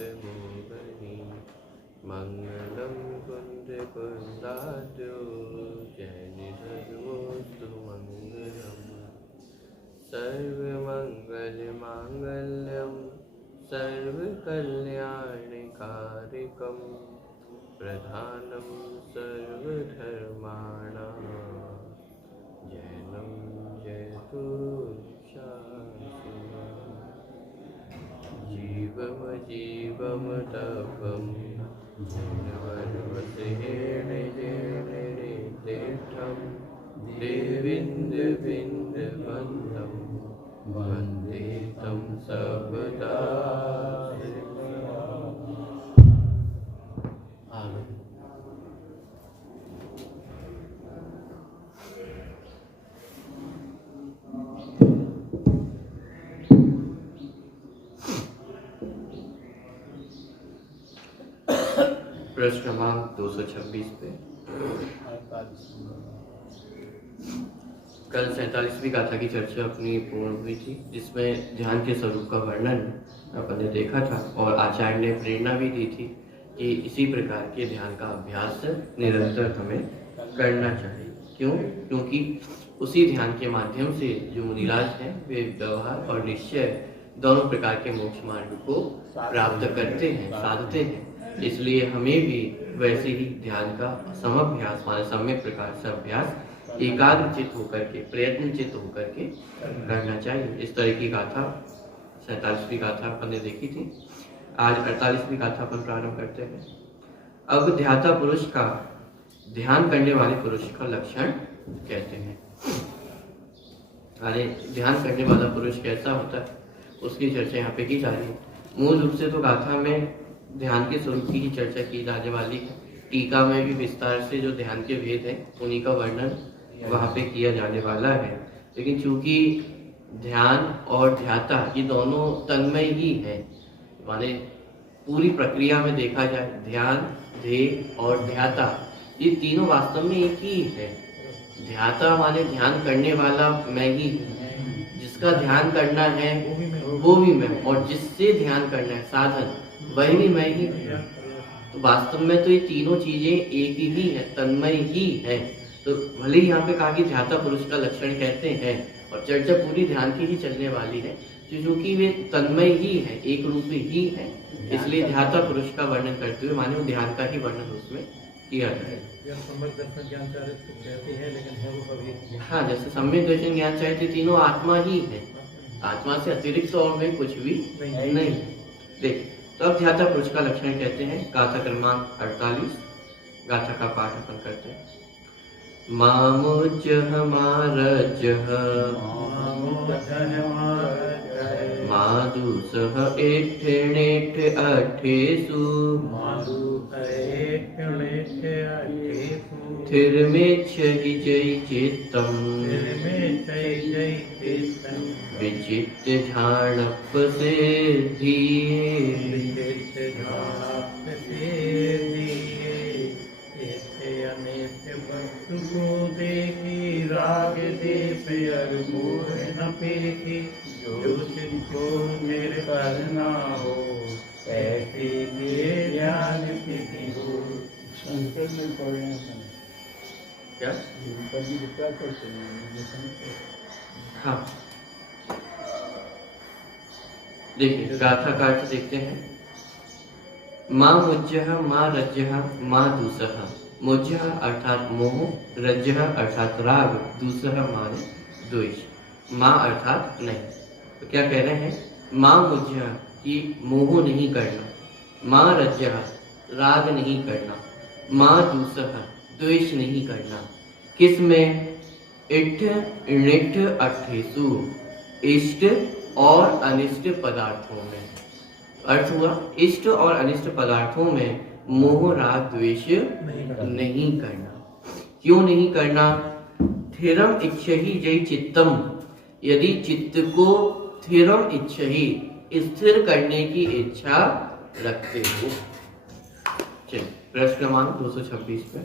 मोहिनी मंगलम कुंद कुंदाद्यो जयनिधर्मोस्तु मंगलम सर्वमंगल मांगल्यम सर्वकल्याणकारिकम प्रधानम सर्वधर्माणां जैनं जयतु जीवम जीवम तपम वनवसेन तीर्थम देविंद बिंद बंदम वंदे तं सर्वदा। प्रश्न क्रमांक 226 पे कल 47वीं गाथा की चर्चा अपनी पूर्ण हुई थी, जिसमें ध्यान के स्वरूप का वर्णन अपन ने देखा था और आचार्य ने प्रेरणा भी दी थी कि इसी प्रकार के ध्यान का अभ्यास निरंतर हमें करना चाहिए। क्यों? क्योंकि उसी ध्यान के माध्यम से जो मुनिराज हैं वे व्यवहार और निश्चय दोनों प्रकार के मोक्ष मार्ग को प्राप्त करते हैं, साधते हैं। इसलिए हमें भी वैसे ही ध्यान का समअभ्यास माने सम्यक प्रकार से अभ्यास एकाग्रचित होकर के, प्रयत्नचित होकर के करना चाहिए। इस तरह की गाथा 47वीं गाथा अपन ने देखी थी। आज 48वीं गाथा अपन प्रारंभ करते हैं। अब ध्याता पुरुष का ध्यान करने वाले पुरुष का लक्षण कहते हैं। अरे ध्यान करने वाला पुरुष कैसा होता है उसकी चर्चा यहाँ पे की जा रही है। मूल रूप से तो गाथा में ध्यान के स्वरूप की ही चर्चा की जाने वाली है। टीका में भी विस्तार से जो ध्यान के भेद हैं उन्हीं का वर्णन वहाँ पे किया जाने वाला है। लेकिन चूंकि ध्यान और ध्याता ये दोनों तन्मय ही है, माने पूरी प्रक्रिया में देखा जाए ध्यान, ध्येय और ध्याता ये तीनों वास्तव में एक ही है। ध्याता माने ध्यान करने वाला मैं ही हूँ, जिसका ध्यान करना है वो भी मैं, और जिससे ध्यान करना है साधन वही भी मैं ही हूँ। तो वास्तव में तो ये तीनों चीजें एक ही है, तन्मय ही है। तो भले ही यहाँ पे कहा कि ध्याता पुरुष का लक्षण कहते हैं और चर्चा पूरी ध्यान की ही चलने वाली है, क्योंकि वे तन्मय ही है, एक रूप ही है। इसलिए ध्याता पुरुष का वर्णन करते हुए माने वो ध्यान का ही वर्णन उसमें किया जाए। हाँ, जैसे सम्यक दर्शन ज्ञान चाहिए तीनों आत्मा ही है, आत्मा से अतिरिक्त और में कुछ भी नहीं। देख तो अब ध्याता पुरुष का लक्षण कहते हैं। गाथा क्रमांक 48 गाथा का पाठ अपन करते हैं। मामुज्जह मारज्जह मादुसह एठ्ठेणेठ्ठ अठ्ठेषु थिरमेच्छहि जय चित्तम् विचित्य ध्यानप से धीये राग देश न पेखी जो जिनको मेरे पर ना हो ऐसे मेरे ज्ञान स्थिति हो। संस्कृत में पढ़े क्या करते हैं? हाँ, देखिए गाथा का अर्थ देखते हैं। माँ मुज्जह माँ रज्जह माँ दूसह। मुज्जह अर्थात मोह, रज्जह अर्थात राग, दूसह माने द्वेष, माँ अर्थात नहीं। तो क्या कह रहे हैं? माँ मुज्जह कि मोह नहीं करना, माँ रज्जह राग नहीं करना, माँ दूसह द्वेष नहीं करना। किस में? इष्ट ऋष्ट अठ्ठेषु, इष्ट और अनिष्ट पदार्थों में। अर्थ हुआ इष्ट और अनिष्ट पदार्थों में मोह राग द्वेष नहीं करना। क्यों नहीं करना? थिरम इच्छहि जय चित्तम, यदि चित्त को थिरम इच्छहि स्थिर करने की इच्छा रखते हो। चलिए प्रश्न क्रमांक 226 पे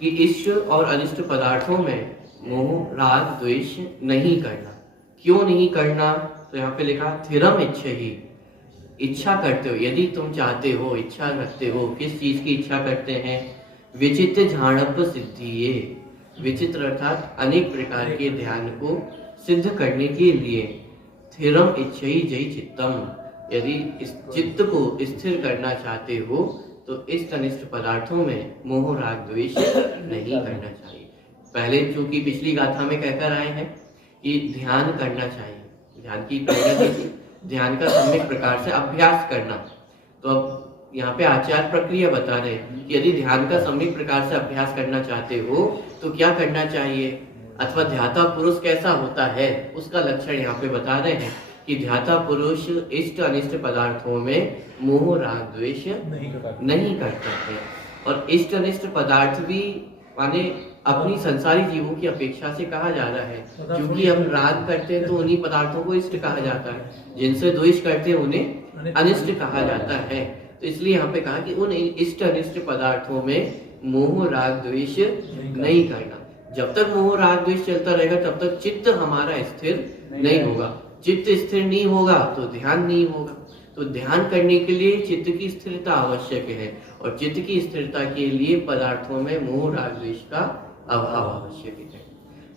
कि इष्ट और अनिष्ट पदार्थों में मोह राग द्वेष नहीं करना। क्यों नहीं करना? तो यहाँ पे लिखा थिरम इच्छहि, इच्छा करते हो, यदि तुम चाहते हो, इच्छा रखते हो, किस चीज की इच्छा करते हैं? विचित्र झाड़प सिद्धिये, विचित्र अर्थात अनेक प्रकार के ध्यान को सिद्ध करने के लिए, स्थिरम इच्छई जय चित्तम, यदि इस चित्त को स्थिर करना चाहते हो तो इस तनिष्ठ पदार्थों में मोह राग द्वेष नहीं करना चाहिए। पहले चूंकि पिछली गाथा में कहकर आए हैं कि ध्यान करना चाहिए, ध्यान की प्रेरणा थी, ध्यान का सम्यक प्रकार से अभ्यास करना। तो अब यहाँ पे आचार प्रक्रिया बता रहे हैं कि यदि ध्यान का सम्यक प्रकार से अभ्यास करना चाहते हो तो क्या करना चाहिए, अथवा ध्याता पुरुष कैसा होता है उसका लक्षण यहाँ पे बता रहे हैं कि ध्याता पुरुष इष्ट अनिष्ट पदार्थों में मोह राग द्वेष नहीं करता है। और इष्ट अनिष्ट पदार्थ भी माने अपनी संसारी जीवों की अपेक्षा से कहा जा रहा है, क्योंकि हम राग करते हैं तो उन्हीं पदार्थों को इष्ट कहा जाता है, जिनसे द्वेष करते हैं उन्हें अनिष्ट कहा जाता है। तो इसलिए यहाँ पे कहा कि उन इष्ट अनिष्ट पदार्थों में मोह राग द्वेष नहीं करना। जब तक मोह राग द्वेष चलता रहेगा तब तक चित्त हमारा स्थिर नहीं होगा, चित्त स्थिर नहीं होगा तो ध्यान नहीं होगा। तो ध्यान करने के लिए चित्त की स्थिरता आवश्यक है, और चित्त की स्थिरता के लिए पदार्थों में मोह राग द्वेष का अभाव आवश्यक है।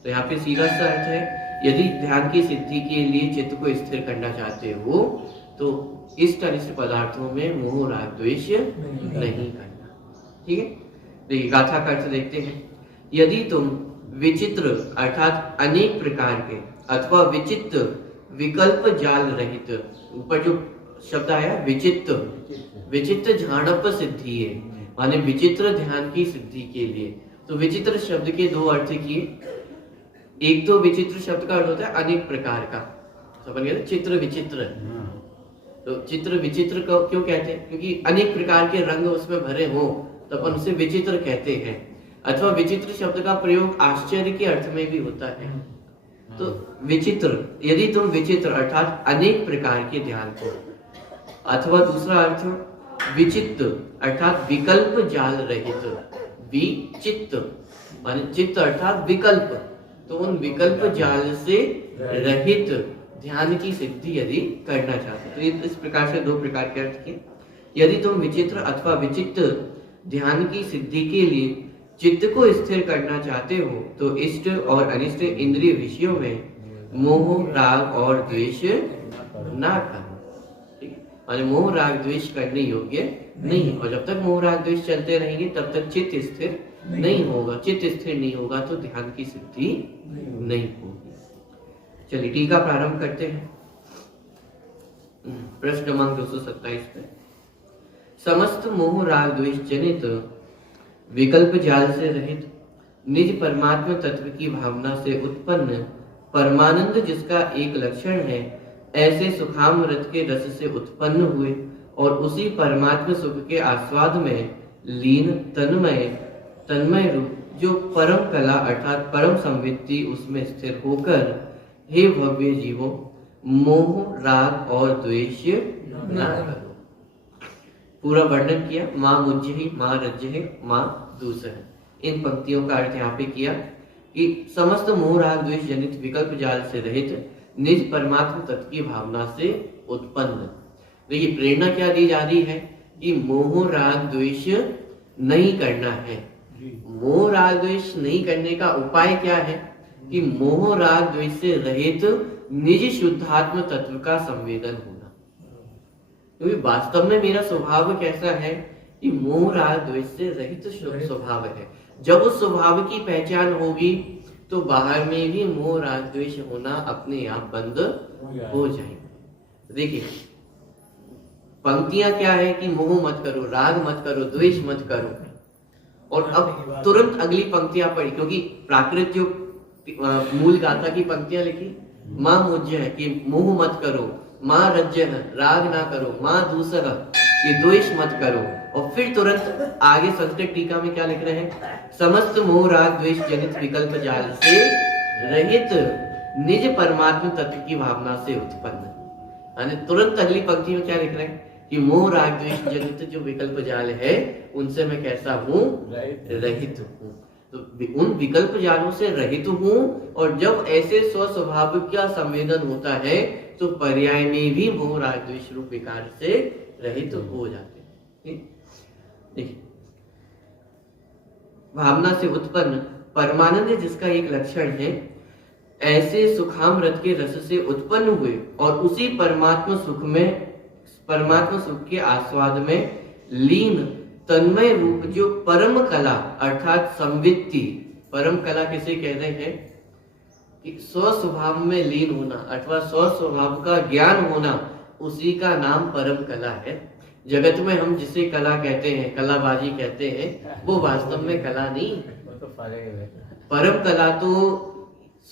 तो यहाँ पे सीधा सा अर्थ है, यदि ध्यान की सिद्धि के लिए चित्त को स्थिर करना चाहते हो तो इष्ट अनिष्ट पदार्थों में मोह राग द्वेष नहीं करना। ठीक है, देखिए गाथा का अर्थ देखते हैं। यदि तुम विचित्र अर्थात अनेक प्रकार के अथवा विचित्र विकल्प जाल रहित, ऊपर जो शब्द आया विचित्र, विचित्र झाड़प सिद्धि है, माने विचित्र ध्यान की सिद्धि के लिए। तो विचित्र शब्द के दो अर्थ किए, एक तो विचित्र शब्द का अर्थ होता है अनेक प्रकार का, समझ गए, चित्र विचित्र। तो चित्र विचित्र को क्यों कहते हैं? क्योंकि अनेक प्रकार के रंग उसमें भरे हो तो अपन उसे विचित्र कहते हैं। अथवा विचित्र शब्द का प्रयोग आश्चर्य के अर्थ में भी होता है। तो विचित्र, यदि तुम विचित्र अर्थात अनेक प्रकार के ध्यान को, अथवा दूसरा अर्थ विचित्र अर्थात विकल्प जाल रहित, विचित्त माने चित्त अर्थात विकल्प, तो उन विकल्प जाल से रहित ध्यान की सिद्धि यदि करना चाहते तो इस प्रकार से दो प्रकार के अर्थ किए। यदि तुम विचित्र अथवा विचित्र ध्यान की सिद्धि के लिए चित्त को स्थिर करना चाहते हो तो इष्ट और अनिष्ट इंद्रिय विषयों में मोह राग और द्वेष ना करना। ठीक है, माने मोह राग द्वेष करने योग्य नहीं, और जब तक मोह राग द्वेष चलते रहेंगे तब तक चित्त स्थिर नहीं होगा। चित्त स्थिर नहीं होगा तो ध्यान की सिद्धि नहीं होगी। चलिए टीका प्रारंभ करते हैं। प्रश्न क्रमांक 227 पे, समस्त मोह राग द्वेष जनित विकल्प जाल से रहित निज परमात्मा तत्व की भावना से उत्पन्न परमानंद जिसका एक लक्षण है, ऐसे सुखामृत के रस से उत्पन्न हुए और उसी परमात्मा सुख के आस्वाद में लीन तन्मय रूप जो परम कला अर्थात परम संवित्ति उसमें स्थिर होकर, हे भव्य जीवो मोह राग और द्वेष न करो। पूरा वर्णन किया, माँ मुज्जहि माँ रज्जहि माँ दूसर। इन पंक्तियों का अर्थ यहाँ पे किया कि समस्त मोह राग द्वेष जनित विकल्प जाल से रहित निज परमात्मा तत्व की भावना से उत्पन्न। तो ये प्रेरणा क्या दी जा रही है कि मोह राग द्वेष नहीं करना है। मोह राग द्वेष नहीं करने का उपाय क्या है कि मोह राग द्वेष से रहित निज शुद्धात्म तत्व का संवेदन होना। क्योंकि वास्तव में मेरा स्वभाव कैसा है कि मोह राग द्वेष से रहित स्वभाव है। जब उस स्वभाव की पहचान होगी तो बाहर में भी मोह राग द्वेष होना अपने आप बंद हो जाएगा। देखिए पंक्तियां क्या है कि मोह मत करो, राग मत करो, द्वेष मत करो, और अब तुरंत अगली पंक्तियां पढ़ी, क्योंकि प्राकृत जो मूल गाथा की पंक्तियां लिखी, माँ मुज्ज है कि मोह मत करो, माँ रज्ज है राग ना करो, माँ दूसर कि द्वेष मत करो, और फिर तुरंत आगे संस्कृत टीका में क्या लिख रहे हैं, समस्त मोह राग द्वेष जनित विकल्प जाल से रहित निज परमात्मा तत्व की भावना से उत्पन्न। तुरंत अगली पंक्ति में क्या लिख रहे हैं कि मोह राग द्वेष जनित जो विकल्प जाल है उनसे मैं कैसा हूँ, रहित हूँ। तो उन विकल्प जालों से रहित हूँ, और जब ऐसे स्वस्वभाव का संवेदन होता है तो पर्याय में भी मोह राग द्वेष रूप विकार से रहित हो जाते हैं। देखिए, भावना से उत्पन्न परमानंद जिसका एक लक्षण है, ऐसे सुखामृत के रस से उत्पन्न हुए और उसी परमात्मा सुख के आस्वाद में लीन तन्मय रूप जो परम कला अर्थात संवित्ति, परम कला किसे कहते हैं कि स्व स्वभाव में लीन होना अथवा स्व स्वभाव का ज्ञान होना, उसी का नाम परम कला है। जगत में हम जिसे कला कहते हैं, कलाबाजी कहते हैं, वो वास्तव में कला नहीं, परम कला तो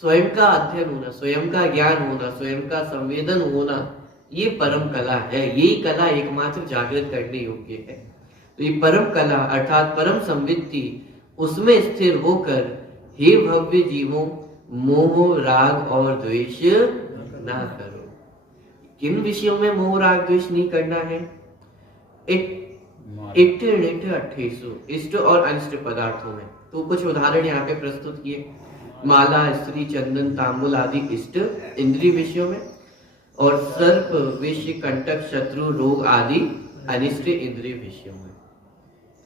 स्वयं का अध्ययन होना, स्वयं का ज्ञान होना, स्वयं का संवेदन होना, ये परम कला है। यही कला एकमात्र जागृत करने योग्य है। तो ये परम कला अर्थात परम संवित्ति, उसमें स्थिर होकर हे भव्य जीवों मोह राग और द्वेष ना करो। किन विषयों में मोह राग द्वेष नहीं करना है? इष्ट और अनिष्ट पदार्थों में। तो कुछ उदाहरण यहाँ पे प्रस्तुत किए। माला, स्त्री, चंदन, तांबुल आदि इष्ट इंद्रिय विषयों में, और सर्प, विष, कंटक, शत्रु, रोग आदि अनिष्ट इंद्रिय विषयों में।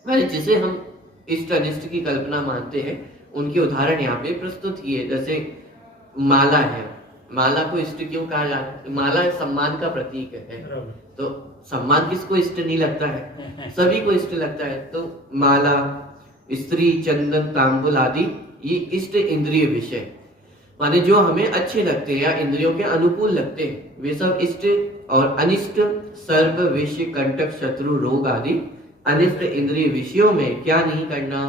मैंने जिसे हम इष्ट अनिष्ट की कल्पना मानते हैं, उनके उदाहरण यहाँ पे प्रस्तुत किए। जैसे माला है, माला को इष्ट क्यों कहा जाता है? माला सम्मान का प्रतीक है, तो सम्मान किसको इष्ट नहीं लगता है? सभी को इष्ट लगता है। तो माला, स्त्री, चंदन, तांबुल आदि ये इष्ट इंद्रिय विषय, माने जो हमें अच्छे लगते हैं या इंद्रियों के अनुकूल लगते हैं, वे सब इष्ट। और अनिष्ट सर्प, विष, कंटक, शत्रु, रोग आदि अनिष्ट इंद्रिय विषयों में क्या नहीं करना?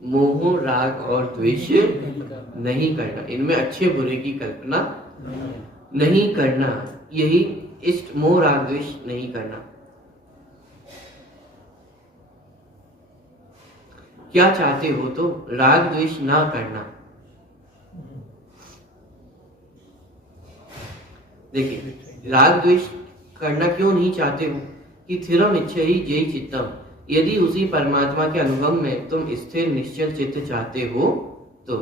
मोह राग और द्वेष नहीं करना, इनमें अच्छे बुरे की कल्पना नहीं करना। यही इष्ट, मोह राग द्वेष नहीं करना। क्या चाहते हो तो राग द्वेष ना करना। देखिए, राग द्वेष करना क्यों नहीं चाहते हो कि थिरम इच्छा ही जय चित्तम, यदि उसी परमात्मा के अनुभव में तुम स्थिर निश्चल चित्त चाहते हो तो,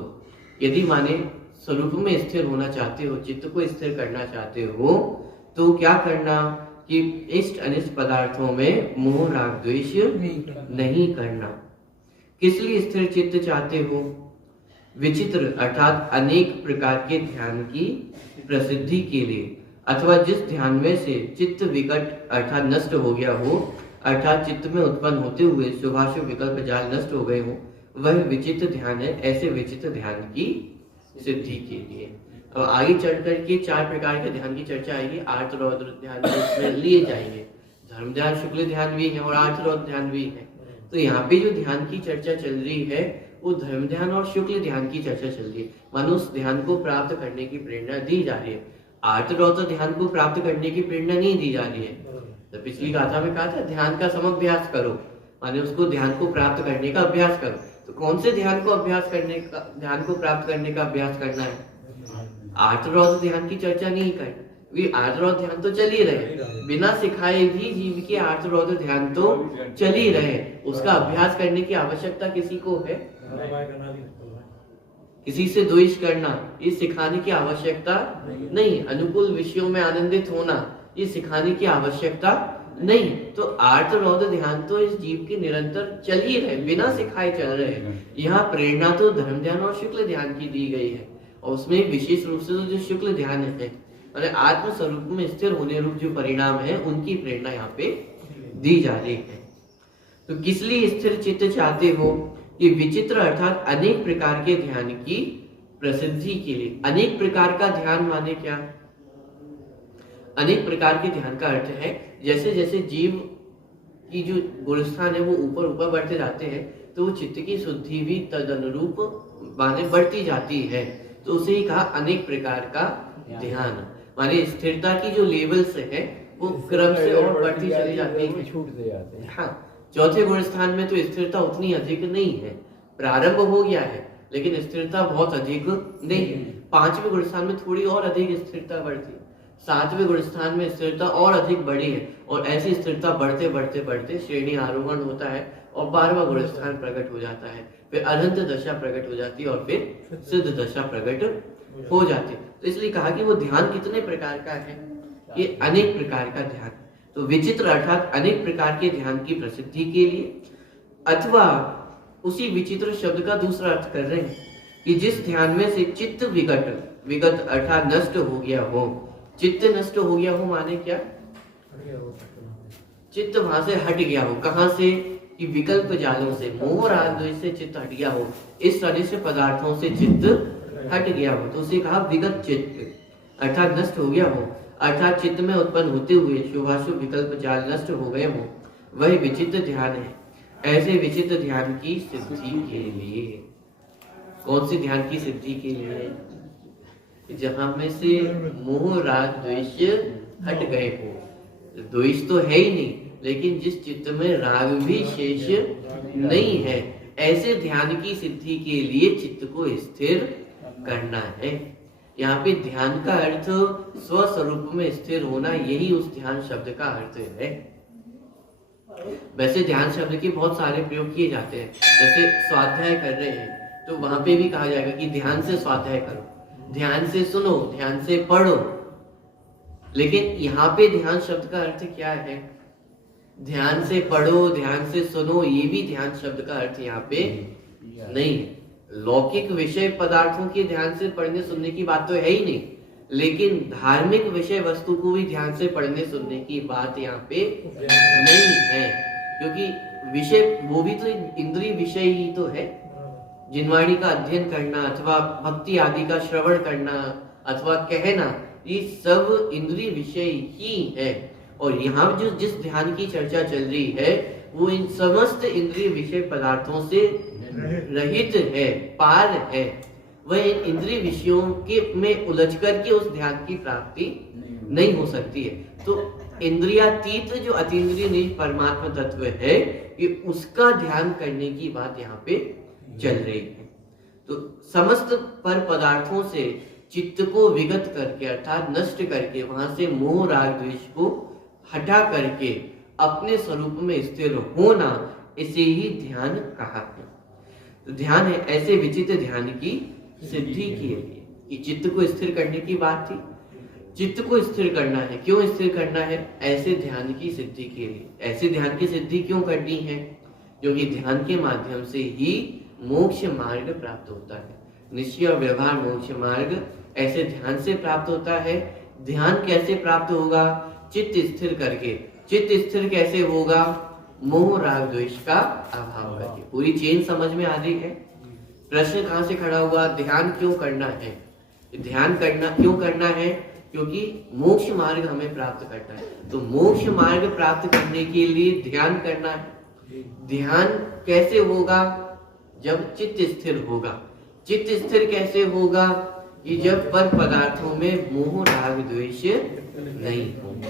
यदि माने स्वरूप में स्थिर होना चाहते हो, चित्त को स्थिर करना चाहते हो, तो क्या करना कि इष्ट अनिष्ट पदार्थों में मोह राग द्वेष नहीं करना। किस लिए स्थिर चित्त चाहते हो? विचित्र अर्थात अनेक प्रकार के ध्यान की प्रसिद्धि के लिए, अथवा जिस ध्यान में से चित्त विकट अर्थात नष्ट हो गया हो, अर्थात चित्त में उत्पन्न होते हुए शुभाशुभ विकल्प जाल नष्ट हो गए हो, वह विचित्र ध्यान है। ऐसे विचित्र ध्यान की सिद्धि के लिए अब आगे चढ़ करके 4 प्रकार के ध्यान की चर्चा आएगी। आर्त रौद्र ध्यान इसमें लिए जाएंगे, धर्म ध्यान, शुक्ल ध्यान भी है और आर्त रौद्र ध्यान भी है। तो यहाँ पे जो ध्यान की चर्चा चल रही है वो धर्म ध्यान और शुक्ल ध्यान की चर्चा चल रही है, मानो उस ध्यान को प्राप्त करने की प्रेरणा दी जा रही है। आर्त रौद्र ध्यान को प्राप्त करने की प्रेरणा नहीं दी जा रही है। तो पिछली गाथा में कहा था ध्यान का समअभ्यास करो, माने उसको ध्यान को प्राप्त करने का अभ्यास करो। तो कौन से ध्यान को प्राप्त करने का अभ्यास करना है? आर्त रौद्र ध्यान की चर्चा नहीं करनी। आर्त रौद्र ध्यान तो चल ही रहे, बिना सिखाए भी जीव के आर्त रौद्र ध्यान तो चल ही रहे, उसका अभ्यास करने की आवश्यकता किसी को है? किसी से द्वेष करना ये सिखाने की आवश्यकता नहीं, अनुकूल विषयों में आनंदित होना ये सिखाने की आवश्यकता नहीं। तो आर्त रौद्र ध्यान तो इस जीव के निरंतर चल ही रहे, बिना सिखाए चल रहे हैं। यहाँ प्रेरणा तो धर्म ध्यान और शुक्ल ध्यान की दी गई है, और उसमें विशेष रूप से जो शुक्ल ध्यान है और आत्म स्वरूप में स्थिर होने रूप जो परिणाम है, उनकी प्रेरणा यहाँ पे दी जा रही है। तो किस लिए स्थिर चित्त चाहते हो? ये विचित्र अर्थात अनेक प्रकार के ध्यान की प्रसिद्धि के लिए। अनेक प्रकार का ध्यान माने क्या? अनेक प्रकार के ध्यान का अर्थ है जैसे जैसे जीव की जो गुणस्थान है वो ऊपर ऊपर बढ़ते जाते हैं, तो वो चित्त की शुद्धि भी तदनुरूप माने बढ़ती जाती है। तो उसे ही कहा अनेक प्रकार का ध्यान, माने स्थिरता की जो लेवल्स है वो क्रम से और बढ़ती चली जाती है, छूटते जाते हैं। हाँ, चौथे गुण स्थान में तो स्थिरता उतनी अधिक नहीं है, प्रारंभ हो गया है लेकिन स्थिरता बहुत अधिक नहीं है। 5वें गुण स्थान में थोड़ी और अधिक स्थिरता बढ़ती है, 7वें गुण स्थान में स्थिरता और अधिक बढ़ी है, और ऐसी स्थिरता बढ़ते बढ़ते बढ़ते श्रेणी आरोहण होता है और 12वां गुण स्थान प्रकट हो जाता है, फिर अनंत दशा प्रकट हो जाती है और फिर सिद्ध दशा प्रकट हो जाती है। तो इसलिए कहा कि वो ध्यान कितने प्रकार का है? ये अनेक प्रकार का ध्यान। तो विचित्र अर्थात अनेक प्रकार के ध्यान की प्रसिद्धि के लिए, अथवा उसी विचित्र शब्द का दूसरा अर्थ कर रहे हैं कि जिस ध्यान में से चित्त विगत अर्थात नष्ट हो गया हो। चित्त नष्ट हो गया हो माने क्या? चित्त वहां से हट गया हो। कहां से? कि विकल्प जालों से, मोह राग द्वेष से चित्त हट गया हो, इस तरह से पदार्थों से चित्त हट गया हो, तो उसे कहा विगत चित्त अर्थात नष्ट हो गया हो, अर्थात चित्त में उत्पन्न होते हुए शुभाशुभ विकल्प जाल नष्ट हो गए हो, वही विचित्र ध्यान है। ऐसे विचित्र ध्यान की सिद्धि के लिए, कौन सी ध्यान की सिद्धि के लिए? जहां में से मोह राग द्वेष हट गए हो। द्वेष तो है ही नहीं, लेकिन जिस चित्त में राग भी शेष नहीं है, ऐसे ध्यान की सिद्धि के लिए चित्त को स्थिर करना है। यहाँ पे ध्यान का अर्थ स्वस्वरूप में स्थिर होना, यही उस ध्यान शब्द का अर्थ है। वैसे ध्यान शब्द के बहुत सारे प्रयोग किए जाते हैं, जैसे स्वाध्याय कर रहे हैं तो वहां पे भी कहा जाएगा कि ध्यान से स्वाध्याय करो, ध्यान से सुनो, ध्यान से पढ़ो। लेकिन यहाँ पे ध्यान शब्द का अर्थ क्या है? ध्यान से पढ़ो, ध्यान से सुनो, ये भी ध्यान शब्द का अर्थ यहाँ पे नहीं है। लौकिक विषय पदार्थों के ध्यान से पढ़ने सुनने की बात तो है ही नहीं, लेकिन धार्मिक विषय वस्तु को भी ध्यान से पढ़ने सुनने की बात यहाँ पे नहीं है, क्योंकि विषय वो भी तो इंद्रिय विषय ही तो है। जिनवाणी का अध्ययन करना अथवा भक्ति आदि का श्रवण करना अथवा कहना, ये सब इंद्रिय विषय ही है। और यहाँ जो जिस ध्यान की चर्चा चल रही है वो इन समस्त इंद्रिय विषय पदार्थों से रहित है, पार है। वह इन इंद्रिय विषयों के में उलझ करके उस ध्यान की प्राप्ति नहीं हो सकती है। तो इंद्रियातीत जो अतीन्द्रिय निज परमात्मा तत्व है, ये उसका ध्यान करने की बात यहाँ पे चल रही है। तो समस्त पर पदार्थों से चित्त को विगत करके अर्थात नष्ट करके, वहां से मोह राग द्वेष को हटा करके अपने स्वरूप में स्थिर होना, इसे ही ध्यान कहा है। तो ध्यान है ऐसे विचित्र ध्यान की सिद्धि के लिए। कि चित्त को स्थिर करने की बात थी, चित्त को स्थिर करना है। क्यों स्थिर करना है? ऐसे ध्यान की सिद्धि के लिए। ऐसे ध्यान की सिद्धि क्यों करनी है? क्योंकि ध्यान के माध्यम से ही मोक्ष मार्ग प्राप्त होता है। निश्चय और व्यवहार मोक्ष मार्ग ऐसे ध्यान से प्राप्त होता है। ध्यान कैसे प्राप्त होगा? चित्त स्थिर करके। चित्त स्थिर कैसे होगा? मोह राग द्वेष का अभाव करके। पूरी चेन समझ में आ रही है? प्रश्न कहां से खड़ा हुआ? ध्यान क्यों करना है? ध्यान करना क्यों करना है? क्योंकि मोक्ष मार्ग हमें प्राप्त करना है। तो मोक्ष मार्ग प्राप्त करने के लिए ध्यान करना है। ध्यान कैसे होगा? जब चित्त स्थिर होगा। चित्त स्थिर कैसे होगा? कि जब पर पदार्थों में मोह राग द्वेष नहीं होगा।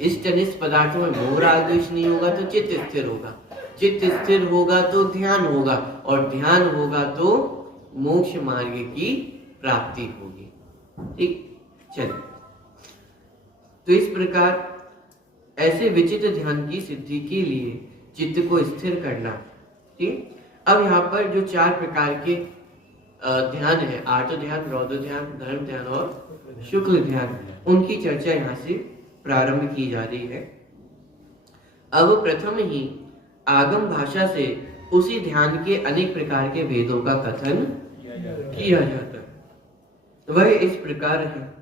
इष्ट अनिष्ट पदार्थों में मोह राग द्वेष नहीं होगा तो चित्त स्थिर होगा। चित्त स्थिर होगा तो ध्यान होगा, और ध्यान होगा तो मोक्ष मार्ग की प्राप्ति होगी। ठीक, चलिए। तो इस प्रकार ऐसे विचित्र ध्यान की सिद्धि के लिए चित्त को स्थिर करना। ठीक, अब यहाँ पर जो 4 प्रकार के ध्यान है, आर्त ध्यान, रौद्र ध्यान, धर्म ध्यान और शुक्ल ध्यान, उनकी चर्चा यहाँ से प्रारंभ की जा रही है। अब प्रथम ही आगम भाषा से उसी ध्यान के अनेक प्रकार के भेदों का कथन किया जाता है। वह इस प्रकार है।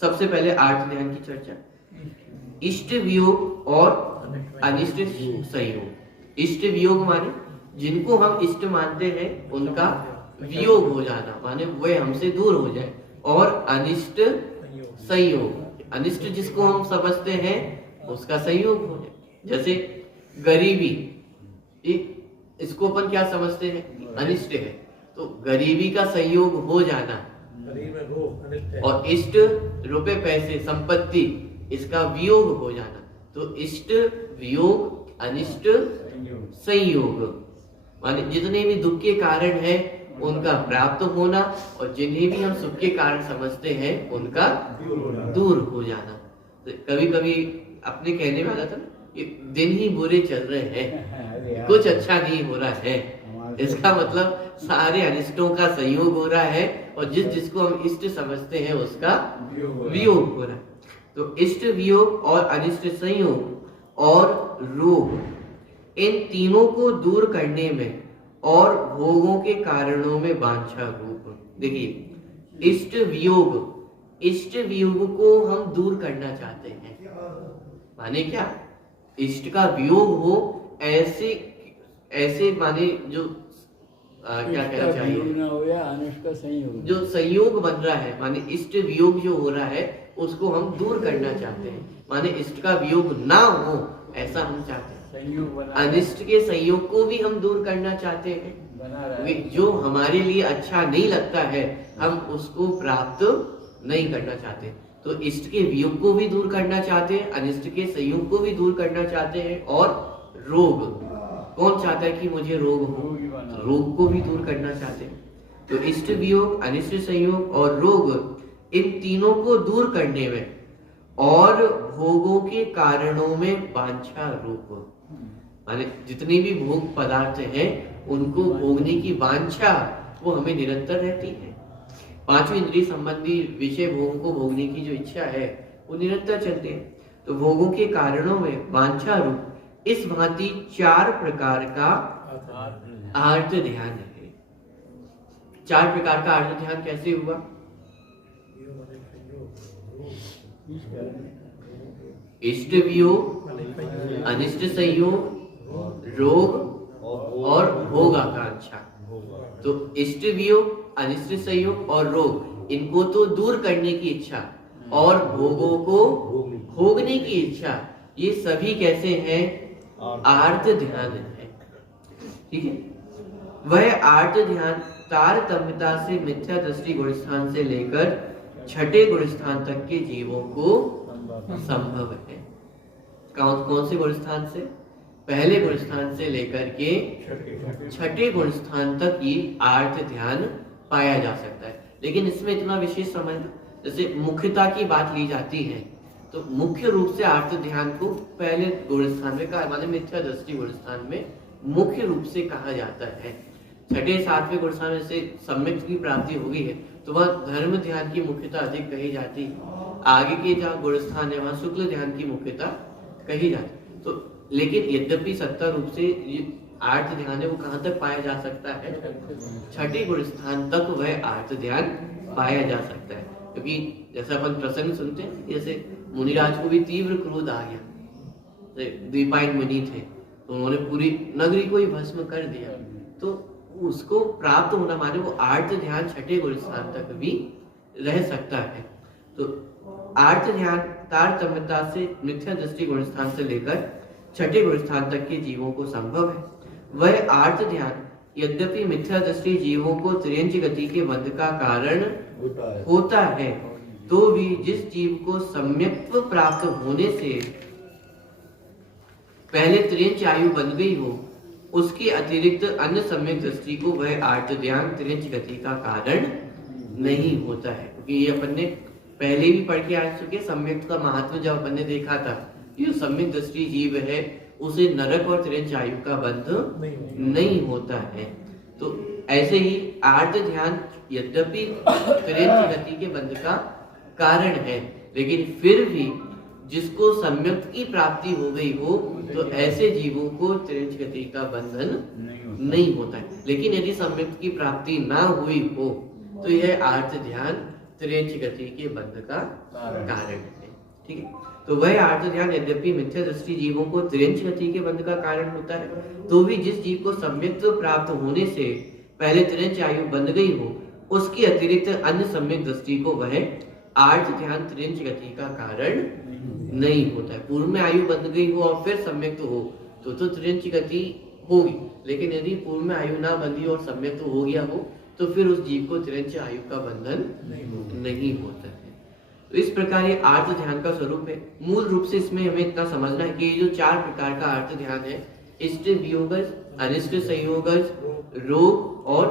सबसे पहले आर्त ध्यान की चर्चा। इष्ट वियोग और अनिष्ट संयोग। इष्ट वियोग माने जिनको हम इष्ट मानते हैं उनका वियोग हो जाना, माने वह हमसे दूर हो जाए। और अनिष्ट संयोग, अनिष्ट जिसको हम समझते हैं उसका संयोग हो जाए। जैसे गरीबी, इसको अपन क्या समझते हैं? अनिष्ट है, तो गरीबी का संयोग हो जाना। और इष्ट रुपए पैसे संपत्ति, इसका वियोग हो जाना। तो इष्ट वियोग, अनिष्ट संयोग, माने जितने भी दुख के कारण है उनका प्राप्त होना, और जिन्हें भी हम सुख के कारण समझते हैं उनका दूर हो जाना। तो कभी कभी अपने कहने में आता था कि दिन ही बुरे चल रहे हैं, कुछ अच्छा नहीं हो रहा है। इसका मतलब सारे अनिष्टों का संयोग हो रहा है, और जिसको हम इष्ट समझते हैं उसका वियोग हो रहा है। तो इष्ट वियोग और अनिष्ट संयोग और रोग, इन तीनों को दूर करने में और भोगों के कारणों में वांछा रूप। देखिए, इष्ट वियोग को हम दूर करना चाहते हैं, माने क्या, इष्ट का वियोग हो, ऐसे माने जो क्या कहना चाहिए, हो या अनिष्ट का संयोग, जो संयोग बन रहा है, माने इष्ट वियोग जो हो रहा है उसको हम दूर करना चाहते हैं, माने इष्ट का वियोग ना हो ऐसा हम चाहते हैं। अनिष्ट के संयोग को भी हम दूर करना चाहते हैं, क्योंकि जो हमारे लिए अच्छा नहीं लगता है हम उसको प्राप्त नहीं करना चाहते। तो इष्ट के वियोग को भी दूर करना चाहते हैं, अनिष्ट के संयोग को भी दूर करना चाहते हैं, और रोग, कौन चाहता है कि मुझे रोग हो, रोग को भी दूर करना चाहते हैं। तो इष्ट वियोग, अनिष्ट संयोग और रोग, इन तीनों को दूर करने में और भोगों के कारणों में वांछा रूप, माने जितने भी भोग पदार्थ हैं उनको भोगने की वांछा वो हमें निरंतर रहती है। पांचवी इंद्रिय संबंधी विषय भोगों को भोगने की जो इच्छा है वो निरंतर चलती है। तो भोगों के कारणों में वांछा रूप इस भांति 4 प्रकार का आर्त ध्यान है। 4 प्रकार का आर्त ध्यान कैसे हुआ? इष्ट वियोग, अनिष्ट संयोग, रोग और भोग आकांक्षा। तो इष्ट वियोग, अनिष्ट संयोग और रोग, इनको तो दूर करने की इच्छा और भोगों को भोगने की इच्छा, ये सभी कैसे हैं? आर्त ध्यान है। ठीक है, वह आर्त ध्यान तारतम्यता से मिथ्या दृष्टि गुणस्थान से लेकर छठे गुणस्थान तक के जीवों को संभव है। कौन से गुणस्थान से? पहले गुणस्थान से लेकर के छठे गुणस्थान तक ये आर्त ध्यान पाया जा सकता है। लेकिन इसमें इतना विशेष समझना, जैसे मुख्यता की बात ली जाती है तो मुख्य रूप से आर्त ध्यान को पहले गुणस्थान में कहा, माने मिथ्या दृष्टि गुणस्थान में मुख्य रूप से कहा जाता है। छठे 7वें गुणस्थान में से सम्यक की प्राप्ति होगी है तो वह धर्म ध्यान की मुख्यता अधिक कही जाती है। आगे के जहाँ गुणस्थान है वहाँ शुक्ल ध्यान की मुख्यता कही जाती। तो लेकिन यद्यपि सत्ता रूप से ये आर्त ध्यान है वो कहाँ तक पाया जा सकता है? छठे गुणस्थान तक वह आर्त ध्यान पाया जा सकता है। क्योंकि जैसे अपन प्रसंग सुनते हैं, जैसे मुनिराज को भी तीव्र क्रोध आ गया, द्विपायन मुनि थे तो उन्होंने पूरी नगरी को ही भस्म कर दिया, तो उसको प्राप्त होना माने वो आर्त ध्यान छठे गुणस्थान तक भी रह सकता है। तो आर्त ध्यान तारतम्यता से मिथ्या दृष्टि गुणस्थान से लेकर छठे गुणस्थान तक के जीवों को संभव है। वह आर्त ध्यान यद्यपि मिथ्या दृष्टि जीवों को त्रियंच गति के बंध का कारण होता है, तो भी जिस जीव को सम्यक्त्व प्राप्त होने से पहले त्रियंच आयु बन गई हो, उसके अतिरिक्त अन्य सम्यक दृष्टि को वह आर्त ध्यान त्रियंच गति का कारण नहीं होता है। क्योंकि ये अपन ने पहले भी पढ़ के आ चुके, सम्यक का महत्व जब अपन ने देखा था, ये सम्यक दृष्टि जीव है उसे नरक और त्रियंच आयु का बंध नहीं होता है। तो ऐसे ही आर्त ध्यान यद्यपि त्रियंच गति के बंध का कारण है, लेकिन फिर भी जिसको सम्यक की प्राप्ति हो गई हो तो ऐसे जीवों को त्रियंच गति का बंधन नहीं होता है। लेकिन यदि सम्यक की प्राप्ति ना हुई हो तो यह आर्त ध्यान त्रियंच गति के बंध का कारण है। ठीक है, तो वह आर्त ध्यान यद्यपि मिथ्या दृष्टि जीवों को त्रियंच गति के बंध का कारण होता है, तो भी जिस जीव को सम्यक्त्व प्राप्त होने से पहले त्रियंच आयु बन गई हो, उसकी अतिरिक्त अन्य सम्यक दृष्टि को वह आर्त ध्यान त्रियंच गति का कारण नहीं होता है। पूर्व में आयु बन गई हो और फिर सम्यक्त्व हो तो त्रियंच गति होगी, लेकिन यदि पूर्व में आयु ना बंधी और सम्यक्त्व हो गया हो तो फिर उस जीव को त्रियंच आयु का बंधन नहीं होता है। तो इस प्रकार ये आर्त ध्यान का स्वरूप है। मूल रूप से इसमें हमें इतना समझना है कि ये जो 4 प्रकार का आर्त ध्यान है, इष्ट वियोगज, अनिष्ट संयोगज, रोग और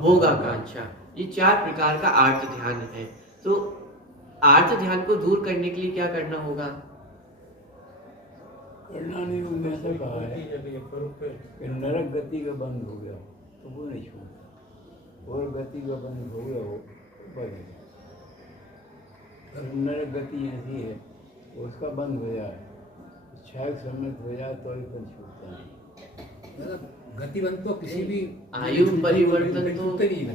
भोगाकांक्षा, ये 4 प्रकार का आर्त ध्यान है। तो आर्त ध्यान को दूर करने के लिए क्या करना होगा? करना नहीं, उनने ऐसा कहा है कि नरक गति का बंद हो गया तो वो नहीं छोड़ता, और गति का बंद हो गया वो बढ़ेगा। नरक गति ऐसी है, उसका बंद हो जाए, इच्छा सम्मत हो जाए तो ही फल छूटता नहीं। मतलब गतिबंध तो किसी भी आयु परिवर्तन तो छूटते नहीं है।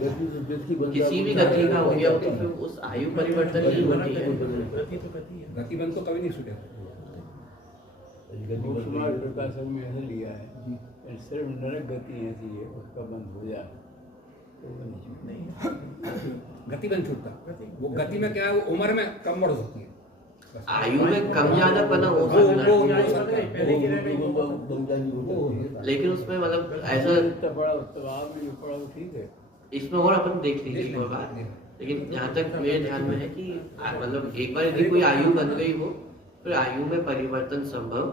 किसी भी गति का हो गया तो फिर उस आयु परिवर्तन नहीं होती है। गतिबंध तो कभी नहीं छूटे। कुमार प्रकाशक में ऐसे लिया है, सिर्फ नरक गति ऐसी है, उसका बंद हो जाए तो वो नहीं छूटता। गतिबंध छूटता, वो गति में क्या है, वो उम्र में कम बढ़ हो सकती है। आयु में कम ज्यादा पना हो सकता है, लेकिन उसमें मतलब ऐसा जितना बड़ा तलाब में जो पड़ा वो ठीक है। इसमें और अपन देख लीजिए एक और बात। लेकिन जहाँ तक मेरे ध्यान में है कि मतलब एक बार यदि कोई आयु बन गई हो फिर आयु में परिवर्तन संभव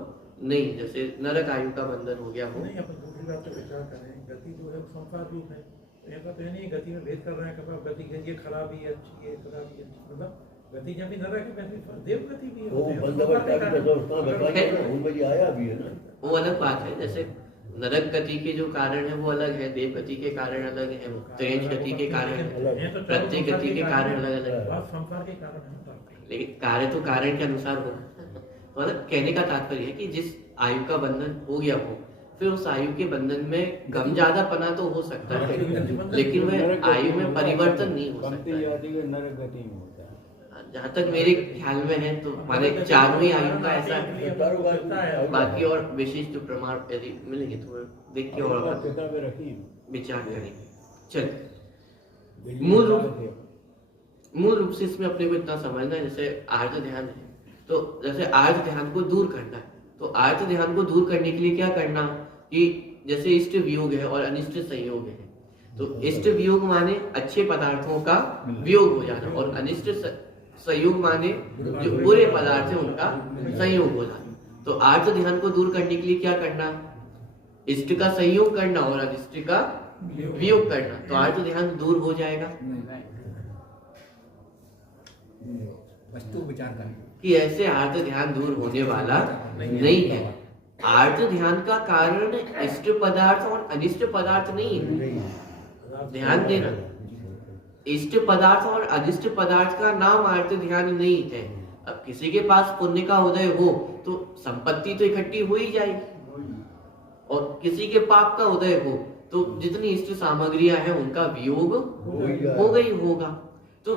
नहीं, जैसे नरक आयु का बंधन हो गया हो। नहीं, अपन दूसरी बात पे विचार करें, गति जो है संसार रूप है, तो यहाँ पे नहीं गति में भेद कर रहे हैं कि गति है ये खराब ही अच्छी है, खराब ही अच्छी, मतलब गति जब भी नरक है वैसे देव गति भी है। वो बंदोबस्त आया भी है ना, वो अलग बात है। जैसे नरक गति के जो कारण है वो अलग है, देव गति के कारण अलग है, त्रेष गति के कारण अलग, प्रत्येक गति के कारण अलग अलग, बात संसार के कारण है। लेकिन कार्य तो कारण के अनुसार हो। मतलब कहने का तात्पर्य है कि जिस आयु का बंधन हो गया हो फिर उस आयु के बंधन में कम ज्यादा पना तो हो सकता है, लेकिन वह आयु में परिवर्तन नहीं हो सकता है। नरक गति में होता है। जहाँ तक मेरे ख्याल में है तो माने चारों ही आयु का ऐसा है। बाकी और विशिष्ट प्रमाण यदि मिलेंगे तो देख के और किताबें रखी विचार करेंगे। चल मूल रूप से इसमें अपने को इतना समझना है, जैसे आर्त ध्यान है तो जैसे आर्त ध्यान को दूर करना है तो आर्त ध्यान को दूर करने के लिए क्या करना कि जैसे इष्ट वियोग है और अनिष्ट संयोग है, तो इष्ट वियोग माने अच्छे पदार्थों का वियोग हो जाना और अनिष्ट संयोग माने जो बुरे पदार्थ है उनका संयोग हो जाना। तो आर्त ध्यान को दूर करने के लिए क्या करना, इष्ट का संयोग करना और अनिष्ट का वियोग करना, तो आर्त ध्यान दूर हो जाएगा। वस्तु विचार करना कि ऐसे आर्त ध्यान दूर होने वाला नहीं है। आर्त ध्यान का कारण इष्ट पदार्थ और अनिष्ट पदार्थ नहीं है, ध्यान देना। इष्ट पदार्थ और अनिष्ट पदार्थ का नाम आर्त ध्यान नहीं है। अब किसी के पास पुण्य का उदय हो तो संपत्ति तो इकट्ठी हो ही जाएगी, और किसी के पाप का उदय हो तो जितनी इष्ट सामग्रियां हैं उनका वियोग हो गई होगा। तो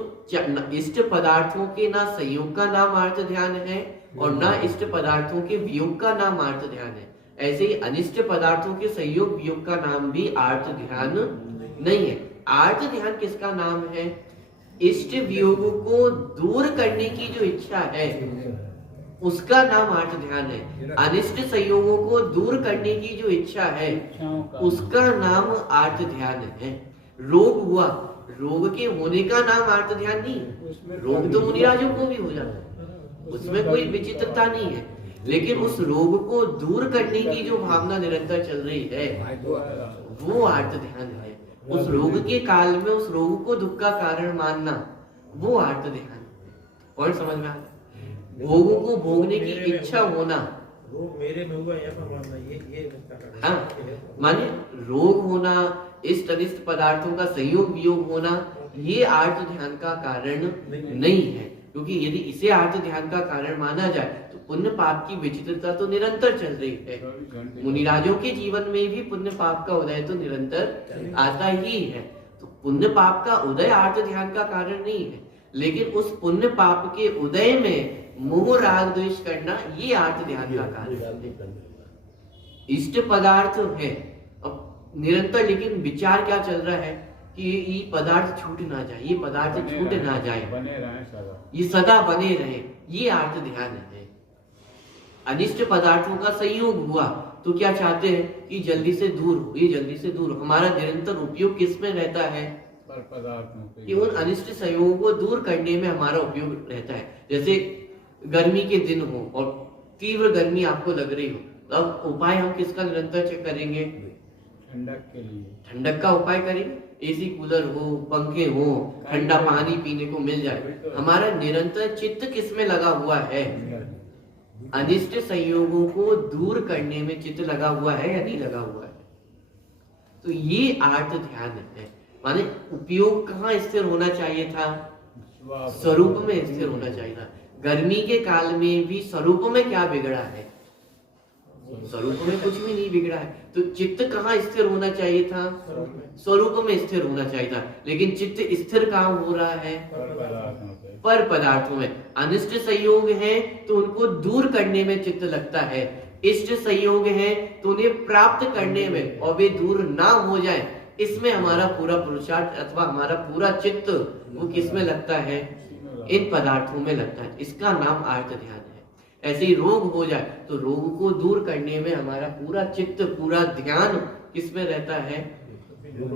इष्ट पदार्थों के ना संयोग का नाम आर्त ध्यान है और ना इष्ट पदार्थों के वियोग का नाम आर्त ध्यान है। ऐसे ही अनिष्ट पदार्थों के संयोग वियोग का नाम भी आर्त ध्यान नहीं है। आर्त ध्यान किसका नाम है, इष्ट वियोग को दूर करने की जो इच्छा है उसका नाम आर्त ध्यान है। अनिष्ट संयोगों को दूर करने की जो इच्छा है उसका नाम आर्त ध्यान है। रोग हुआ, रोग के होने का नाम आर्त ध्यान नहीं है। रोग तो मुनिराजों को भी हो जाता है, उसमें कोई विचित्रता नहीं है, लेकिन उस रोग को दूर करने की जो भावना निरंतर चल रही है वो आर्त ध्यान है। उस रोग के काल में उस रोग को दुख का कारण मानना वो आर्त ध्यान है। और समझ में आता, भोगों को भोगने की इच्छा होना, रोग मेरे में हुआ यहाँ पर मानना, ये हाँ, माने रोग होना, इष्ट अनिष्ट पदार्थों का संयोग वियोग होना, ये आर्त ध्यान का कारण नहीं है। क्योंकि यदि इसे आर्त ध्यान का कारण माना जाए तो पुण्य पाप की विचित्रता तो निरंतर चल रही है। मुनिराजों के जीवन में भी पुण्य पाप का उदय तो निरंतर आता ही है। तो पुण्य पाप का उदय आर्त ध्यान का कारण नहीं है, लेकिन उस पुण्य पाप के उदय में मोह राग द्वेष करना ये आर्त ध्यान का कारण है। इष्ट पदार्थ है अब निरंतर, लेकिन विचार क्या चल रहा है कि ये पदार्थ छूट ना जाए, ये पदार्थ छूट ना जाए, बने रहे सदा, ये सदा बने रहे, ये आर्त ध्यान है। अनिष्ट पदार्थों का संयोग हुआ तो क्या चाहते हैं कि जल्दी से दूर हो, ये जल्दी से दूर हो। हमारा निरंतर उपयोग किस में रहता है, पदार्थों कि उन अनिष्ट संयोगों को दूर करने में हमारा उपयोग रहता है। जैसे गर्मी के दिन हो और तीव्र गर्मी आपको लग रही हो, तो अब उपाय हम किसका निरंतर करेंगे, ठंडक के लिए ठंडक का उपाय करेंगे। एसी कूलर हो, पंखे हो, ठंडा पानी पीने को मिल जाए। हमारा निरंतर चित्त किस में लगा हुआ है, अनिष्ट संयोगों को दूर करने में चित्त लगा हुआ है या नहीं लगा हुआ है। तो ये आर्त ध्यान है। माने उपयोग कहाँ स्थिर होना चाहिए था, स्वरूप में स्थिर होना चाहिए था। गर्मी के काल में भी स्वरूप में क्या बिगड़ा है? स्वरूप में कुछ भी नहीं बिगड़ा है। तो चित्त कहाँ स्थिर होना चाहिए था? स्वरूप में स्थिर होना चाहिए था। लेकिन चित्त स्थिर कहाँ हो रहा है? पर पदार्थों में। अनिष्ट संयोग है तो उनको दूर करने में चित्त लगता है, इष्ट संयोग है तो उन्हें प्राप्त करने में, और वे दूर ना हो जाए इसमें हमारा पूरा पुरुषार्थ अथवा हमारा पूरा चित्त वो किसमें लगता है? इन पदार्थों में लगता है। इसका नाम आर्त ध्यान है। ऐसे ही रोग हो जाए तो रोग को दूर करने में हमारा पूरा चित्त, पूरा ध्यान किसमें रहता है?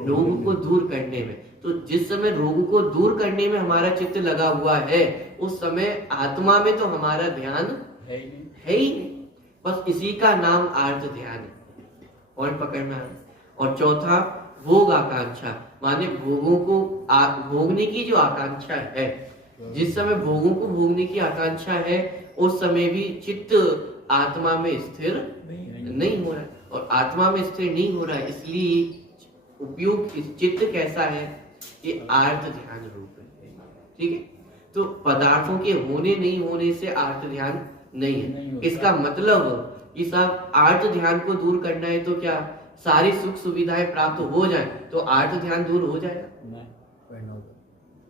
रोग को दूर करने में। तो जिस समय रोग को दूर करने में हमारा चित्त लगा हुआ है, उस समय आत्मा में तो हमारा ध्यान है ही नहीं। बस इसी का नाम आर्त ध्यान है। और पकड़ना है। और चौथा, भोग आकांक्षा, माने भोगों को भोगने की जो आकांक्षा है, जिस समय भोगों को भोगने की आकांक्षा है उस समय भी चित्त आत्मा में स्थिर नहीं हो रहा है। और आत्मा में स्थिर नहीं हो रहा है, इसलिए उपयोग चित्त कैसा है? ये आर्त ध्यान रूप है। ठीक है। तो पदार्थों के होने नहीं होने से आर्त ध्यान नहीं है। इसका मतलब कि साहब आर्त ध्यान को दूर करना है तो क्या सारी सुख सुविधाएं प्राप्त हो जाए तो आर्त ध्यान दूर हो जाएगा?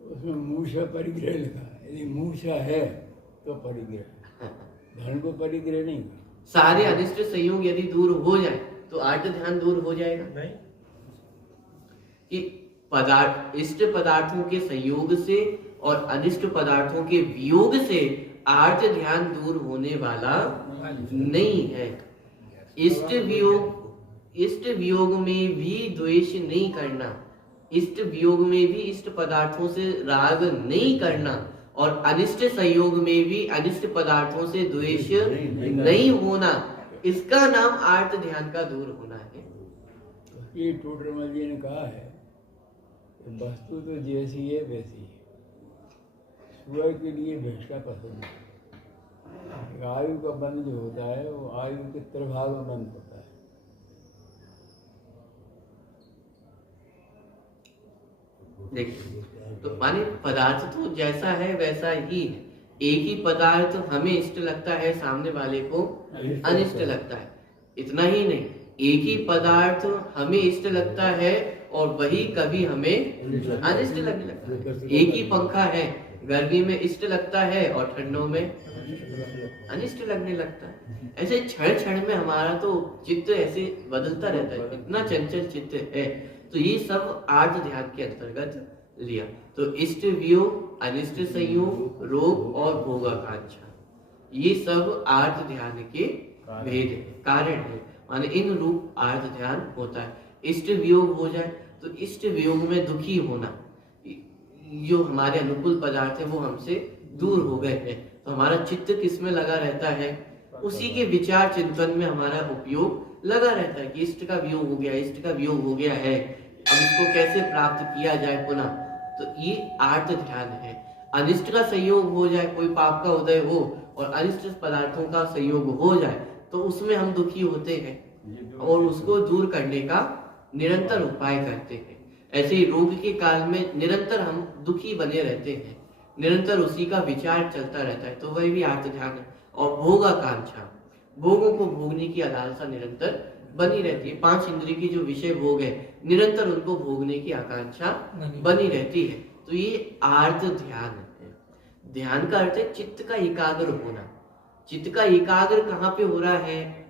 उसमें मूषा परिग्रह लिखा है। यदि मूषा है तो परिग्रह, धन को परिग्रह नहीं। सारे अनिष्ट संयोग यदि दूर हो जाए तो आर्त ध्यान दूर हो जाएगा नहीं। कि इष्ट पदार्थों के संयोग से और अनिष्ट पदार्थों के वियोग से आर्त ध्यान दूर होने वाला नहीं है। इष्ट वियोग में भी द्वेष नहीं करना, इष्ट वियोग में भी इष्ट पदार्थों से राग नहीं करना, और अनिष्ट संयोग में भी अनिष्ट पदार्थों से द्वेष नहीं होना, इसका नाम आर्त ध्यान का दूर होना है। ये टोडरमल जी ने कहा है कि वस्तु तो जैसी है वैसी है। सुअर के लिए भैंसा पसंद है। आयु का बंध जो होता है वो आयु के त्रिभाग में बंद होता है। देखिए, तो माने पदार्थ तो जैसा है वैसा ही है। एक ही पदार्थ हमें इष्ट लगता है, सामने वाले को अनिष्ट लगता है। इतना ही नहीं, एक ही पदार्थ हमें इष्ट लगता है और वही कभी हमें अनिष्ट लगने लगता है। एक ही पंखा है, गर्मी में इष्ट लगता है और ठंडों में अनिष्ट लगने लगता है। ऐसे क्षण क्षण में हमारा तो चित्त ऐसे बदलता रहता है, इतना चंचल चित्त है। तो ये सब आर्त ध्यान के अंतर्गत लिया। तो इष्ट वियोग, अनिष्ट संयोग, रोग और भोगाकांक्षा, ये सब आर्त ध्यान के भेद है, कारण है। माने इन रूप आर्त ध्यान होता है। इष्ट वियोग हो जाए तो इष्ट वियोग में दुखी होना, जो हमारे अनुकूल पदार्थ है वो हमसे दूर हो गए हैं, तो हमारा चित्त किसमें लगा रहता है? उसी के विचार चिंतन में हमारा उपयोग लगा रहता है कि इष्ट का वियोग हो गया, इष्ट का वियोग हो गया है, अब इसको कैसे प्राप्त किया जाए पुनः। तो ये आर्त ध्यान है। अनिष्ट का संयोग हो जाए, कोई पाप का उदय हो और अनिष्ट पदार्थों का संयोग हो जाए तो उसमें हम दुखी होते हैं और उसको दूर करने का निरंतर उपाय करते हैं। ऐसे ही रोग के काल में निरंतर हम दुखी बने रहते हैं, निरंतर उसी का विचार चलता रहता है, तो वही भी आर्त ध्यान है। और भोगाकांक्षा, भोगों को भोगने की लालसा निरंतर बनी रहती है। 5 इंद्रिय की जो विषय भोग है, निरंतर उनको भोगने की आकांक्षा बनी रहती है। तो ये आर्त ध्यान है। ध्यान का अर्थ है चित्त का एकाग्र होना। चित्त का एकाग्र कहाँ पे हो रहा है?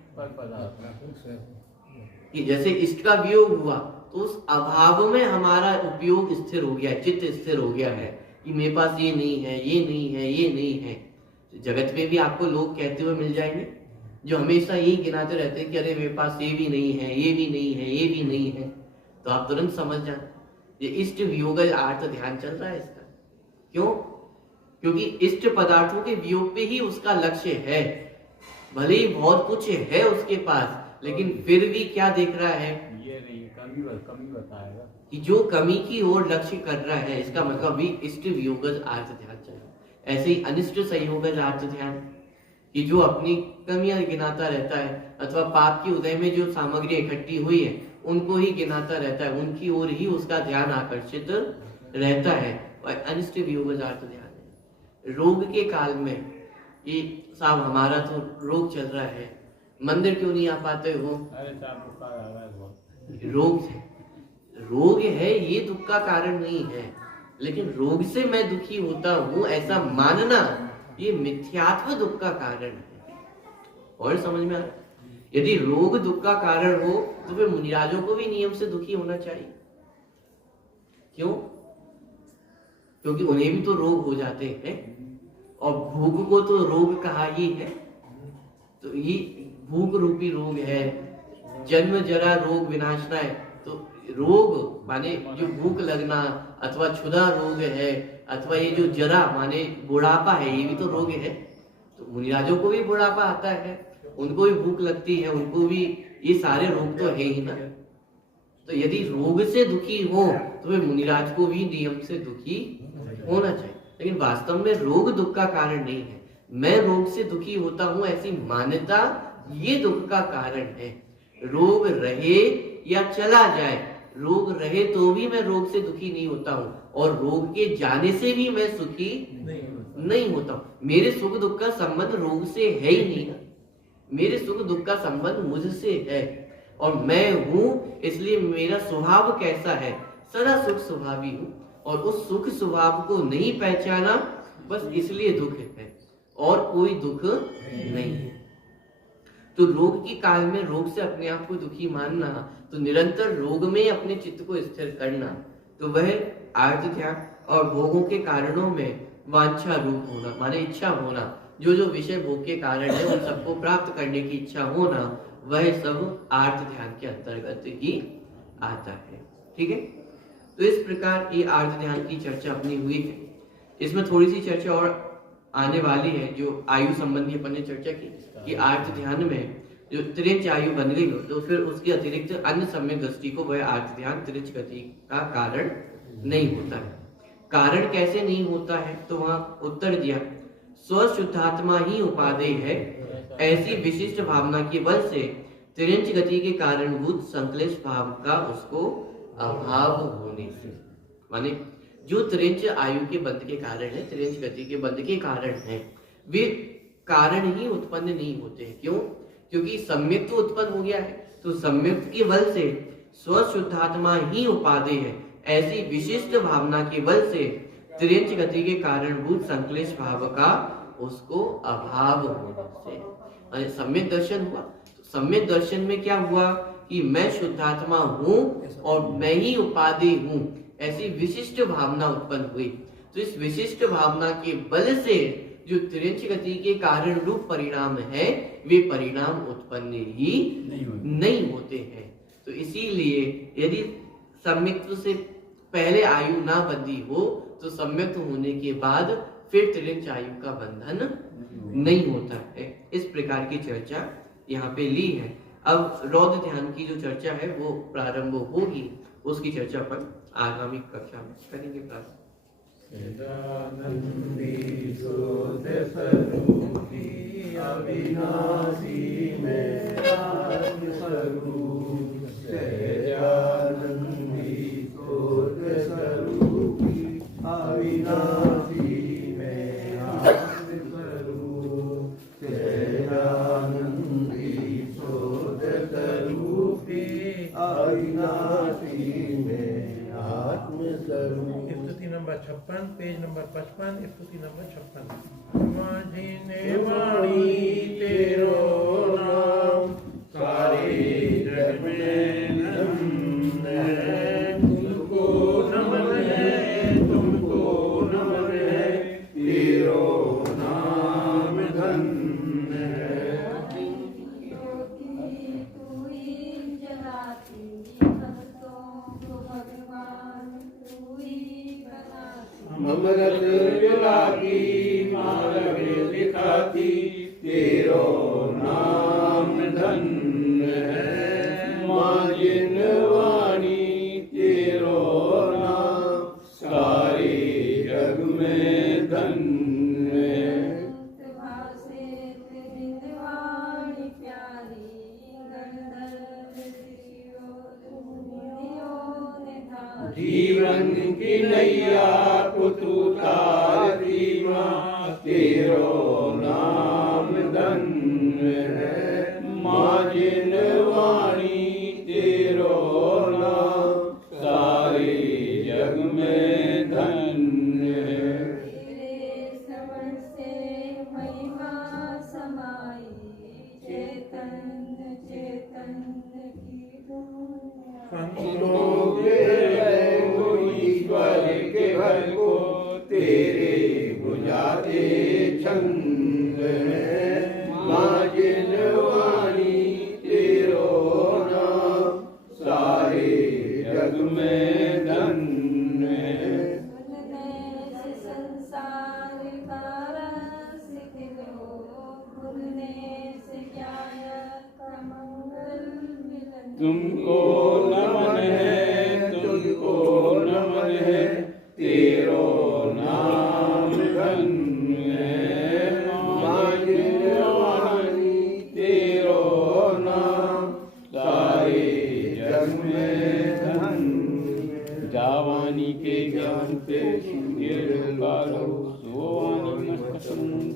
कि जैसे इष्ट का वियोग हुआ तो उस अभाव में हमारा उपयोग स्थिर हो गया, चित्त स्थिर हो गया है कि मेरे पास ये नहीं है, ये नहीं है, ये नहीं है। जगत में भी आपको लोग कहते हुए मिल जाएंगे जो हमेशा यही गिनाते रहते हैं कि अरे मेरे पास ये भी नहीं है, ये भी नहीं है, ये भी नहीं है। तो आप तुरंत समझ जाए ये इष्ट वियोग आर्त ध्यान चल रहा है इसका। क्यों? क्योंकि इष्ट पदार्थों के वियोग पे ही उसका लक्ष्य है। भले ही बहुत कुछ है उसके पास, लेकिन फिर भी क्या देख रहा है? ये नहीं, कमी बताएगा कि जो कमी की ओर लक्ष्य कर रहा है, इसका मतलब भी इष्ट वियोगज आर्त ध्यान चाहिए। ऐसे ही अनिष्ट संयोगज आर्त ध्यान, कि जो अपनी कमियां गिनाता रहता है अथवा पाप की उदय में जो सामग्री इकट्ठी हुई है उनको ही गिनाता रहता है, उनकी ओर ही उसका ध्यान आकर्षित रहता है। और अनिष्ट वियोग आर्त ध्यान है। रोग के काल में कि साहब हमारा तो रोग चल रहा है, मंदिर क्यों नहीं आ पाते हो? अरे साहब बुखार आ रहा है बहुत। रोग है, ये दुख का कारण नहीं है, लेकिन रोग से मैं दुखी होता हूं ऐसा मानना ये मिथ्यात्व दुख का कारण है। और समझ में आ, यदि रोग दुख का कारण हो तो फिर मुनिराजों को भी नियम से दुखी होना चाहिए। क्यों? क्योंकि उन्हें भी तो रोग हो जाते हैं, और भूख को तो रोग कहा ही है। तो ये भूख रूपी रोग है, जन्म जरा रोग विनाशना है। तो रोग माने जो भूख लगना, अथवा क्षुधा रोग है, अथवा ये जो जरा माने बुढ़ापा है, ये भी तो रोग है। तो मुनिराजों को भी बुढ़ापा आता है, उनको भी भूख लगती है, उनको भी ये सारे रोग तो है ही ना। तो यदि रोग से दुखी हो तो फिर मुनिराज को भी नियम से दुखी होना चाहिए। लेकिन वास्तव में रोग दुख का कारण नहीं है, मैं रोग से दुखी होता हूं ऐसी मान्यता ये दुख का कारण है। रोग रहे या चला जाए, रोग रहे तो भी मैं रोग से दुखी नहीं होता हूं, और रोग के जाने से भी मैं सुखी नहीं होता हूं। मेरे सुख दुख का संबंध रोग से है ही नहीं ना, मेरे सुख दुख का संबंध मुझसे है, और मैं हूं इसलिए मेरा स्वभाव कैसा है, सदा सुख स्वभावी हूं, और उस सुख स्वभाव को नहीं पहचाना बस इसलिए दुख है, और कोई दुख नहीं है। तो रोग की काल में रोग से अपने आप को दुखी मानना, तो निरंतर रोग में अपने चित्त को स्थिर करना, तो वह आर्त ध्यान और भोगों के कारणों में वांछा रूप होना माने इच्छा होना, जो जो विषय भोग के कारण है उन सबको प्राप्त करने की इच्छा होना, वह सब आर्त ध्यान के अंतर्गत ही आता है। ठीक है, तो इस प्रकार ये आर्त ध्यान की चर्चा अपनी हुई है। इसमें थोड़ी सी चर्चा और आने वाली है, जो आयु संबंधी अपन ने चर्चा की कि आर्त ध्यान में जो त्रिंच आयु बन गई हो तो फिर उसके अतिरिक्त अन्य सम्यक दृष्टि को वह आर्त ध्यान त्रिंच गति का कारण नहीं होता है। कारण कैसे नहीं होता है, तो वहां उत्तर दिया, स्वशुद्धात्मा ही उपादेय है, ऐसी विशिष्ट भावना के बल से त्रिंच गति के कारणभूत संक्लेश भाव का उसको अभाव होने से, माने जो त्रिंच आयु के बंध के कारण है, त्रिंच गति के बंध के कारण है, वे कारण ही उत्पन्न नहीं होते हैं। क्यों? क्योंकि सम्यक तो उत्पन्न हो गया है, तो सम्यक के बल से स्वशुद्धात्मा ही उपादेय है, ऐसी विशिष्ट भावना के बल से त्रिंच गति के कारणभूत संक्लेश भाव का उसको अभाव होने से सम्यक दर्शन हुआ। तो सम्यक दर्शन में क्या हुआ कि मैं शुद्धात्मा हूं और मैं ही उपादेय हूं, ऐसी विशिष्ट भावना उत्पन्न हुई। तो इस विशिष्ट भावना के बल से जो त्रिंच गति के कारण रूप परिणाम है, वे परिणाम उत्पन्न ही नहीं होते हैं। तो इसीलिए यदि सम्यक्त्व से पहले आयु ना बंधी हो तो सम्यक्त होने के बाद फिर त्रिंच आयु का बंधन नहीं होता है। इस प्रकार की चर्चा यहाँ पे ली है। अब रौद्र ध्यान की जो चर्चा है वो प्रारंभ होगी, उसकी चर्चा पर आगामी कक्षा में करेंगे। प्रारंभ अविनाशी में आत्मस्वरूप सहजानंदी शोध स्वरूपी, अविनाशी में आत्मस्वरूप सहजानंदी शोध स्वरूपी, अविनाशी में आत्मस्वरूप। स्तुति नंबर 56, पेज नंबर 55, स्तुति नंबर 56। माझिने वाणी तेरो नाम, सारे जग में नमन है, तुमको नमन है, तुमको नमन है, तेरो नाम धन्य है। ममरत विलाकी मार्ग दिखाती, तेरो नाम धन्य है। माजिन वाणी तेरो नाम, सारे जग में धन्य है। जीवन की नैया को तू तारती माँ, तेरो नाम धन्य है माँ जिनवाणी, तेरो नाम सारे जग में धन्य है। तेरे श्रवण से महिमा समाई, चैतन्य चैतन्य की धूम। संतों के हृदय को ईश्वर के घर को, तेरे बुझाते छंद है माँ जिनवाणी, तेरो नाम सारे जग में धन्य है। सुनने से संसार का रस खिलो, भूलने से ज्ञान का मंगल मिलन। तुमको नमन है, तुमको नमन है, तेरो नाम धन्य है माँ जिनवाणी, तेरो नाम सारे जग में धन्य। जावानी के ज्ञान से सूर्य कालो, सोवानी मस्तकम